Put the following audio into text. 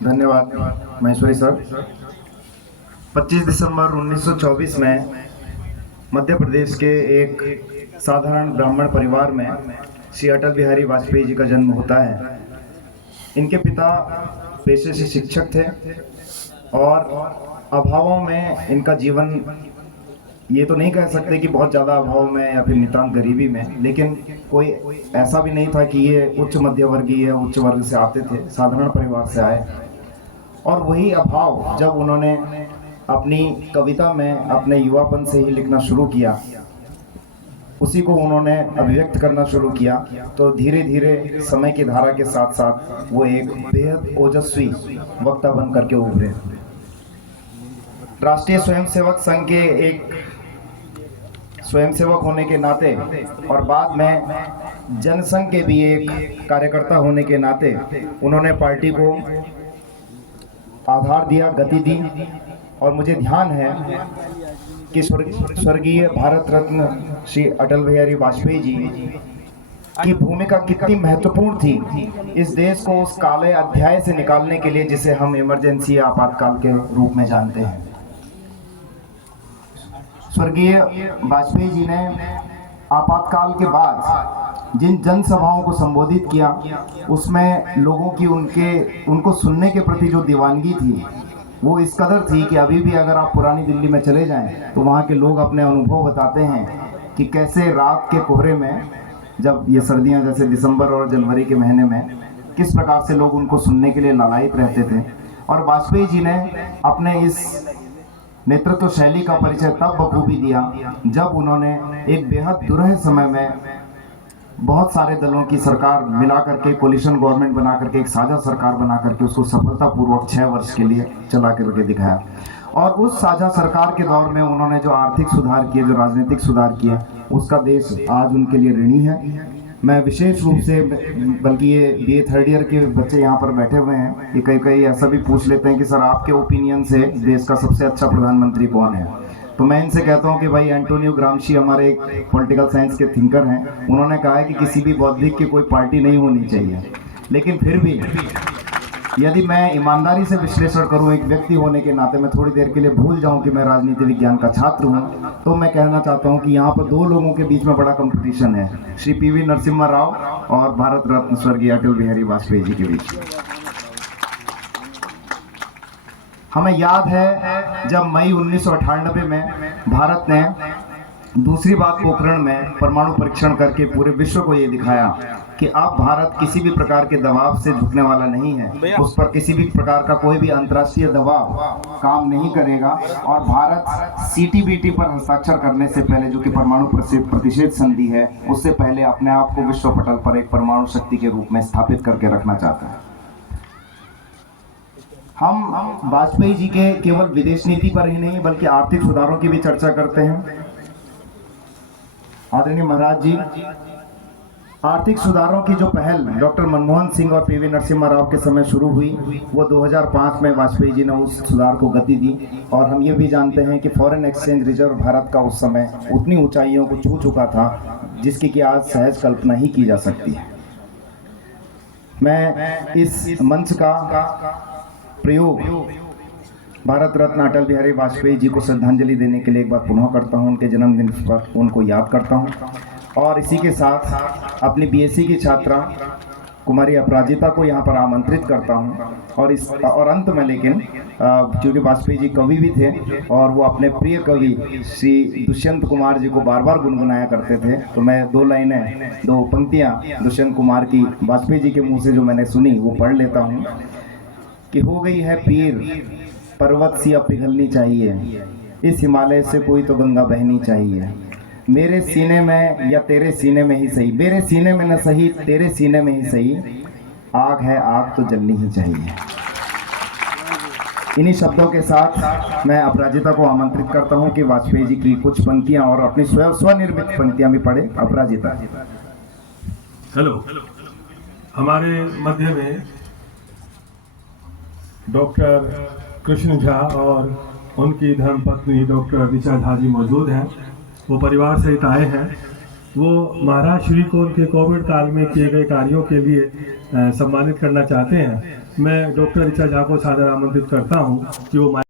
धन्यवाद महेश्वरी सर। 25 दिसंबर 1924 में मध्य प्रदेश के एक साधारण ब्राह्मण परिवार में श्री अटल बिहारी वाजपेयी जी का जन्म होता है। इनके पिता पेशे से शिक्षक थे और अभावों में इनका जीवन, ये तो नहीं कह सकते कि बहुत ज़्यादा अभाव में या फिर नितांत गरीबी में, लेकिन कोई ऐसा भी नहीं था कि ये उच्च मध्यवर्गीय या उच्च वर्ग से आते थे, साधारण परिवार से आए। और वही अभाव जब उन्होंने अपनी कविता में अपने युवापन से ही लिखना शुरू किया, उसी को उन्होंने अभिव्यक्त करना शुरू किया, तो धीरे धीरे समय की धारा के साथ साथ वो एक बेहद ओजस्वी वक्ता बन करके उभरे। राष्ट्रीय स्वयंसेवक संघ के एक स्वयंसेवक होने के नाते और बाद में जनसंघ के भी एक कार्यकर्ता होने के नाते उन्होंने पार्टी को आधार दिया, गति दी। और मुझे ध्यान है कि स्वर्गीय भारत रत्न श्री अटल बिहारी वाजपेयी जी की भूमिका कितनी महत्वपूर्ण थी इस देश को उस काले अध्याय से निकालने के लिए जिसे हम इमरजेंसी या आपातकाल के रूप में जानते हैं। स्वर्गीय वाजपेयी जी ने आपातकाल के बाद जिन जनसभाओं को संबोधित किया, उसमें लोगों की उनको सुनने के प्रति जो दीवानगी थी वो इस कदर थी कि अभी भी अगर आप पुरानी दिल्ली में चले जाएं तो वहाँ के लोग अपने अनुभव बताते हैं कि कैसे रात के कोहरे में, जब ये सर्दियाँ जैसे दिसंबर और जनवरी के महीने में, किस प्रकार से लोग उनको सुनने के लिए लालायित रहते थे। और वाजपेयी जी ने अपने इस नेतृत्व शैली का परिचय तब बखूबी दिया जब उन्होंने एक बेहद दुरह समय में बहुत सारे दलों की सरकार मिला करके कोलिशन गवर्नमेंट बना करके एक साझा सरकार बना करके उसको सफलतापूर्वक 6 वर्ष के लिए चला करके दिखाया। और उस साझा सरकार के दौर में उन्होंने जो आर्थिक सुधार किए, जो राजनीतिक सुधार किए, उसका देश आज उनके लिए ऋणी है। मैं विशेष रूप से, बल्कि ये BA 3rd ईयर के बच्चे यहाँ पर बैठे हुए हैं, ये कई ऐसा भी पूछ लेते हैं कि सर आपके ओपिनियन से देश का सबसे अच्छा प्रधानमंत्री कौन है। तो मैं इनसे कहता हूँ कि भाई एंटोनियो ग्रामशी हमारे एक पॉलिटिकल साइंस के थिंकर हैं, उन्होंने कहा है कि किसी भी बौद्धिक की कोई पार्टी नहीं होनी चाहिए। लेकिन फिर भी यदि मैं ईमानदारी से विश्लेषण करूं एक व्यक्ति होने के नाते, मैं थोड़ी देर के लिए भूल जाऊं कि मैं राजनीति विज्ञान का छात्र हूं, तो मैं कहना चाहता हूं कि यहाँ पर 2 लोगों के बीच में बड़ा कंपटीशन है, श्री PV नरसिम्हा राव और भारत रत्न स्वर्गीय अटल बिहारी वाजपेयी जी के बीच। हमें याद है जब मई 1998 में भारत ने दूसरी बार पोखरण में परमाणु परीक्षण करके पूरे विश्व को ये दिखाया कि अब भारत किसी भी प्रकार के दबाव से झुकने वाला नहीं है, उस पर किसी भी प्रकार का कोई भी अंतर्राष्ट्रीय दबाव काम नहीं करेगा। और भारत CTBT पर हस्ताक्षर करने से पहले, जो कि परमाणु प्रतिषेध संधि है, उससे पहले अपने आप को विश्व पटल पर एक परमाणु शक्ति के रूप में स्थापित करके रखना चाहता है। हम वाजपेयी जी के केवल विदेश नीति पर ही नहीं बल्कि आर्थिक सुधारों की भी चर्चा करते हैं। आदरणीय महाराज जी, आर्थिक सुधारों की जो पहल डॉक्टर मनमोहन सिंह और PV नरसिम्हा राव के समय शुरू हुई, वो 2005 में वाजपेयी जी ने उस सुधार को गति दी। और हम ये भी जानते हैं कि फॉरेन एक्सचेंज रिजर्व भारत का उस समय उतनी ऊंचाइयों को छू चुका था जिसकी कि आज सहज कल्पना ही की जा सकती है। मैं इस मंच का प्रयोग भारत रत्न अटल बिहारी वाजपेयी जी को श्रद्धांजलि देने के लिए एक बार पुनः करता हूं, उनके जन्मदिन पर उनको याद करता हूं। और इसी के साथ अपनी BSc की छात्रा कुमारी अपराजिता को यहाँ पर आमंत्रित करता हूँ। और अंत में, लेकिन क्योंकि वाजपेयी जी कवि भी थे और वो अपने प्रिय कवि श्री दुष्यंत कुमार जी को बार बार गुनगुनाया करते थे, तो मैं 2 लाइनें, 2 पंक्तियाँ दुष्यंत कुमार की वाजपेयी जी के मुँह से जो मैंने सुनी वो पढ़ लेता हूँ कि हो गई है पीर पर्वत सी अब पिघलनी चाहिए, इस हिमालय से कोई तो गंगा बहनी चाहिए। मेरे सीने में या तेरे सीने में ही सही, मेरे सीने में न सही तेरे सीने में ही सही, आग है आग तो जलनी ही चाहिए। इन्हीं शब्दों के साथ मैं अपराजिता को आमंत्रित करता हूं कि वाजपेयी जी की कुछ पंक्तियां और अपनी स्वनिर्मित पंक्तियां भी पढ़े। अपराजिता। हेलो, हमारे मध्य में डॉक्टर कृष्ण झा और उनकी धर्मपत्नी डॉक्टर ऋचा झा जी मौजूद हैं। वो परिवार सहित आए हैं। वो महाराज श्री को उनके कोविड काल में किए गए कार्यों के लिए सम्मानित करना चाहते हैं। मैं डॉक्टर ऋचा झा को सादर आमंत्रित करता हूँ कि वो